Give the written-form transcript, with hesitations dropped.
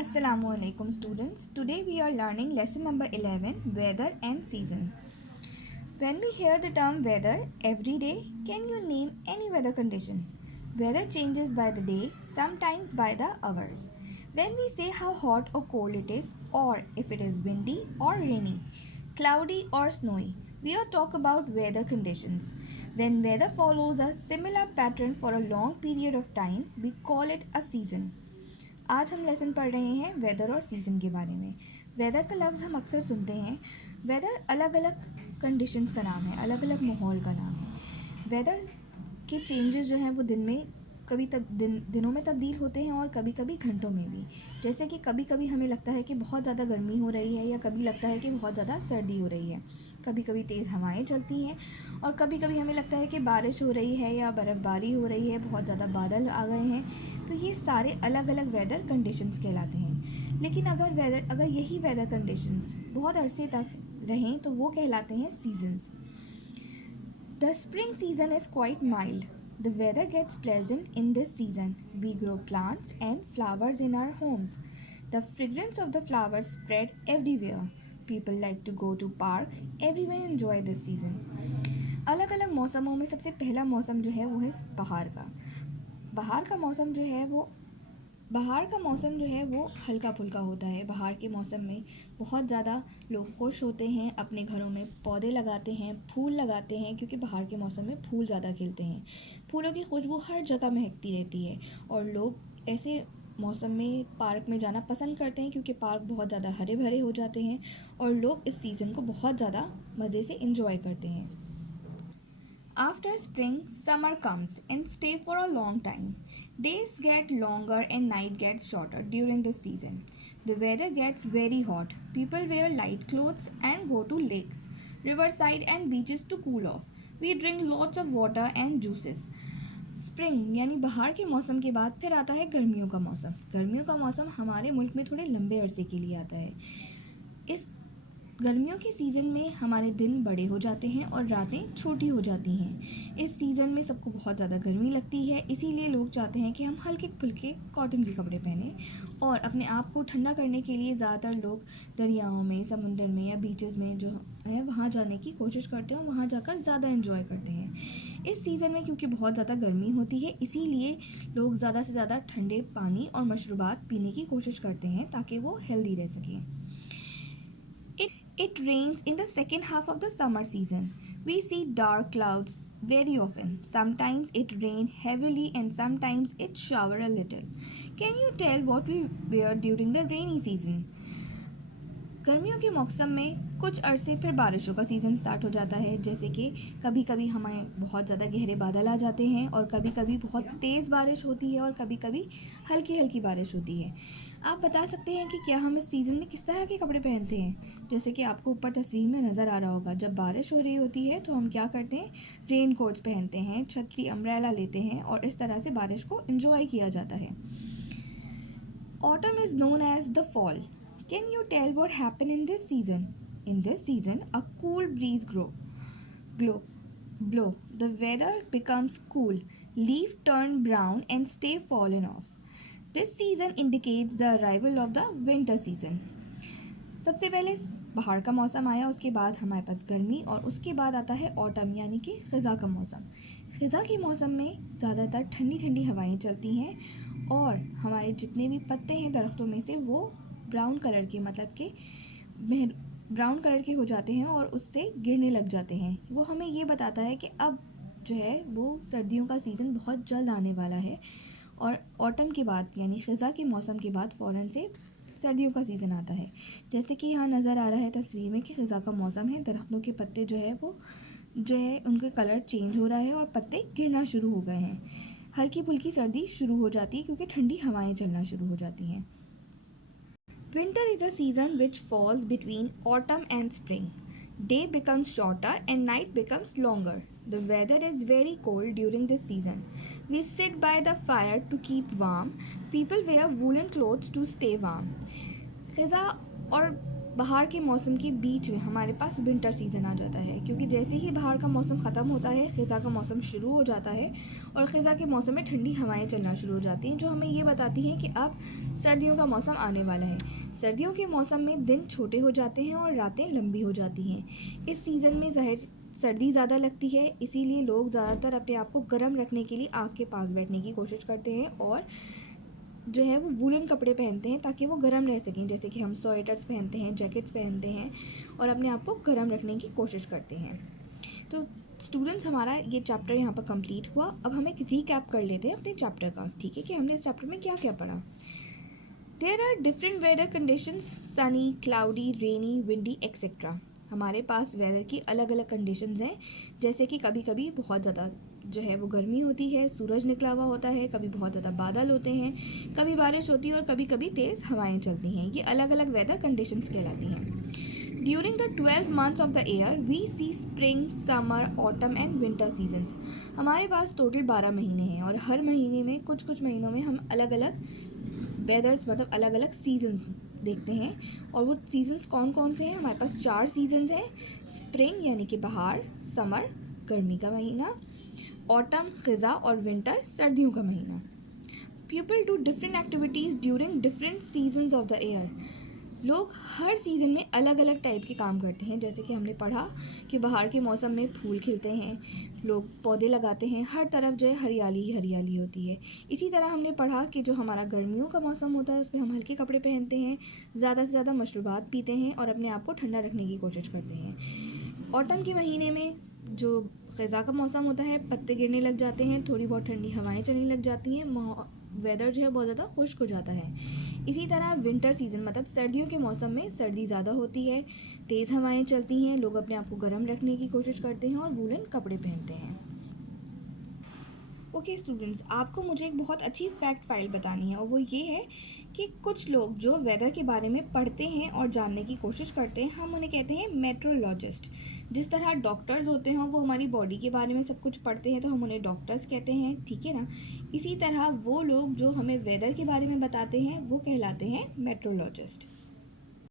Assalamualaikum students. Today we are learning lesson number 11, weather and season. When we hear the term weather every day, can you name any weather condition? Weather changes by the day, sometimes by the hours. When we say how hot or cold it is, or if it is windy or rainy, cloudy or snowy, we are talk about weather conditions. When weather follows a similar pattern for a long period of time, we call it a season. आज हम lesson पढ़ रहे हैं weather और season के बारे में। Weather का लफ्ज़ हम अक्सर सुनते हैं। वेदर अलग अलग कंडीशंस का नाम है, अलग अलग माहौल का नाम है। वेदर के चेंजेस जो हैं वो दिन में कभी दिनों में तब्दील होते हैं और कभी कभी घंटों में भी। जैसे कि कभी कभी हमें लगता है कि बहुत ज़्यादा गर्मी हो रही है या कभी लगता है कि बहुत ज़्यादा सर्दी हो रही है। कभी कभी तेज़ हवाएं चलती हैं और कभी कभी हमें लगता है कि बारिश हो रही है या बर्फ़बारी हो रही है, बहुत ज़्यादा बादल आ गए हैं। तो ये सारे अलग अलग वेदर कंडीशंस कहलाते हैं। लेकिन अगर यही वेदर कंडीशंस बहुत अरसे तक रहें तो वो कहलाते हैं seasons. The spring season is quite mild. The weather gets pleasant in this season. We grow plants and flowers in our homes. The fragrance of the flowers spread everywhere. People like to go to park. Everyone enjoy this season. अलग अलग मौसमों में सबसे पहला मौसम जो है वो है बहार का। बहार का मौसम जो है वो हल्का फुल्का होता है। बहार के मौसम में बहुत ज़्यादा लोग खुश होते हैं, अपने घरों में पौधे लगाते हैं, फूल लगाते हैं, क्योंकि बहार के मौसम में फूल ज़्यादा खिलते हैं। फूलों की खुशबू हर जगह महकती रहती है और लोग ऐसे मौसम में पार्क में जाना पसंद करते हैं, क्योंकि पार्क बहुत ज़्यादा हरे भरे हो जाते हैं और लोग इस सीज़न को बहुत ज़्यादा मज़े से इंजॉय करते हैं। After spring, summer comes and stay for a long time. Days get longer and night gets shorter during this season. The weather gets very hot. People wear light clothes and go to lakes, riverside and beaches to cool off. We drink lots of water and juices. Spring यानी बहार के मौसम के बाद फिर आता है गर्मियों का मौसम। गर्मियों का मौसम हमारे मुल्क में थोड़े लंबे अरसे के लिए आता है। इस गर्मियों के सीज़न में हमारे दिन बड़े हो जाते हैं और रातें छोटी हो जाती हैं। इस सीज़न में सबको बहुत ज़्यादा गर्मी लगती है, इसीलिए लोग चाहते हैं कि हम हल्के फुल्के कॉटन के कपड़े पहनें और अपने आप को ठंडा करने के लिए ज़्यादातर लोग दरियाओं में, समुंदर में या बीचेस में जो है वहाँ जाने की कोशिश करते हैं और वहाँ जाकर ज़्यादा इन्जॉय करते हैं। इस सीज़न में क्योंकि बहुत ज़्यादा गर्मी होती है, इसीलिए लोग ज़्यादा से ज़्यादा ठंडे पानी और मशरूबात पीने की कोशिश करते हैं ताकि वो हेल्दी रह सकें। It rains in the second half of the summer season. We see dark clouds very often. Sometimes it rains heavily and sometimes it shower a little. Can you tell what we wear during the rainy season? गर्मियों के मौसम में कुछ अरसे फिर बारिशों का season start हो जाता है। जैसे कि कभी कभी हमें बहुत ज़्यादा गहरे बादल आ जाते हैं और कभी कभी बहुत तेज़ बारिश होती है और कभी कभी हल्की हल्की बारिश होती है। आप बता सकते हैं कि क्या हम इस सीज़न में किस तरह के कपड़े पहनते हैं? जैसे कि आपको ऊपर तस्वीर में नज़र आ रहा होगा, जब बारिश हो रही होती है तो हम क्या करते हैं, रेन कोट्स पहनते हैं, छतरी अम्ब्रेला लेते हैं और इस तरह से बारिश को इंजॉय किया जाता है। Autumn is known as the fall. Can you tell what happened in this season? In this season, a cool breeze blow. The weather becomes cool. Leaves turn brown and stay fallen off. This season indicates the arrival of the winter season. सबसे पहले बाहर का मौसम आया, उसके बाद हमारे पास गर्मी और उसके बाद आता है ऑटम यानी कि ख़ज़ा का मौसम। ख़ज़ा के मौसम में ज़्यादातर ठंडी ठंडी हवाएं चलती हैं और हमारे जितने भी पत्ते हैं दरख्तों में से वो ब्राउन कलर के, मतलब कि ब्राउन कलर के हो जाते हैं और उससे गिरने लग जाते हैं। वो हमें ये बताता है कि अब जो है वो सर्दियों का सीज़न बहुत जल्द आने वाला है और ऑटम के बाद यानी ख़ज़ा के मौसम के बाद फ़ौरन से सर्दियों का सीज़न आता है। जैसे कि यहाँ नज़र आ रहा है तस्वीर में कि ख़ज़ा का मौसम है, दरख्तों के पत्ते जो है वो जो है उनका कलर चेंज हो रहा है और पत्ते गिरना शुरू हो गए हैं। हल्की फुल्की सर्दी शुरू हो जाती है क्योंकि ठंडी हवाएं चलना शुरू हो जाती हैं। Winter is a season which falls between autumn and spring. Day becomes shorter and night becomes longer. The weather is very cold during this season. We sit by the fire to keep warm. People wear woolen clothes to stay warm. ख़ज़ा और बाहर के मौसम के बीच में हमारे पास winter season आ जाता है, क्योंकि जैसे ही बाहर का मौसम ख़त्म होता है ख़ज़ा का मौसम शुरू हो जाता है और ख़ज़ा के मौसम में ठंडी हवाएं चलना शुरू हो जाती हैं, जो हमें ये बताती हैं कि अब सर्दियों का मौसम आने वाला है। सर्दियों के मौसम में दिन छोटे हो जाते हैं और रातें लंबी हो जाती हैं। इस सीज़न में ज़ाहिर सर्दी ज़्यादा लगती है, इसीलिए लोग ज़्यादातर अपने आप को गर्म रखने के लिए आग के पास बैठने की कोशिश करते हैं और जो है वो वूलन कपड़े पहनते हैं ताकि वो गर्म रह सकें, जैसे कि हम स्वेटर्स पहनते हैं, जैकेट्स पहनते हैं और अपने आप को गर्म रखने की कोशिश करते हैं। तो स्टूडेंट्स, हमारा ये चैप्टर यहाँ पर कंप्लीट हुआ। अब हम एक रीकैप कर लेते हैं अपने चैप्टर का, ठीक है, कि हमने इस चैप्टर में क्या क्या पढ़ा। There are different weather conditions, sunny, cloudy, rainy, windy etcetera. हमारे पास वेदर की अलग अलग कंडीशंस हैं, जैसे कि कभी कभी बहुत ज़्यादा जो है वो गर्मी होती है, सूरज निकला हुआ होता है, कभी बहुत ज़्यादा बादल होते हैं, कभी बारिश होती है और कभी कभी तेज़ हवाएं चलती हैं। ये अलग अलग वेदर कंडीशंस कहलाती हैं। During the 12 months of the year we see spring, summer, autumn and winter seasons. हमारे पास टोटल 12 महीने हैं और हर महीने में कुछ कुछ महीनों में हम अलग अलग वेदर्स मतलब अलग अलग सीजन्स देखते हैं। और वो सीजन्स कौन कौन से हैं? हमारे पास 4 सीजन्स हैं। स्प्रिंग यानी कि बहार, समर गर्मी का महीना, ऑटम ख़ज़ा और विंटर सर्दियों का महीना। People do different activities during different seasons of the year. लोग हर सीज़न में अलग अलग टाइप के काम करते हैं, जैसे कि हमने पढ़ा कि बाहर के मौसम में फूल खिलते हैं, लोग पौधे लगाते हैं, हर तरफ जो है हरियाली ही हरियाली होती है। इसी तरह हमने पढ़ा कि जो हमारा गर्मियों का मौसम होता है उसमें हम हल्के कपड़े पहनते हैं, ज़्यादा से ज़्यादा मशरूबात पीते हैं और अपने आप को ठंडा रखने की कोशिश करते हैं। ऑटम के महीने में जो ख़ज़ा का मौसम होता है, पत्ते गिरने लग जाते हैं, थोड़ी बहुत ठंडी हवाएं चलने लग जाती हैं, वेदर जो है बहुत ज़्यादा खुश्क हो जाता है। इसी तरह विंटर सीज़न मतलब सर्दियों के मौसम में सर्दी ज़्यादा होती है, तेज़ हवाएं चलती हैं, लोग अपने आप को गर्म रखने की कोशिश करते हैं और वूलन कपड़े पहनते हैं। ओके स्टूडेंट्स, आपको मुझे एक बहुत अच्छी फैक्ट फाइल बतानी है और वो ये है कि कुछ लोग जो वेदर के बारे में पढ़ते हैं और जानने की कोशिश करते हैं, हम उन्हें कहते हैं मेट्रोलॉजिस्ट। जिस तरह डॉक्टर्स होते हैं वो हमारी बॉडी के बारे में सब कुछ पढ़ते हैं तो हम उन्हें डॉक्टर्स कहते हैं, ठीक है ना। इसी तरह वो लोग जो हमें वेदर के बारे में बताते हैं वो कहलाते हैं मेट्रोलॉजिस्ट।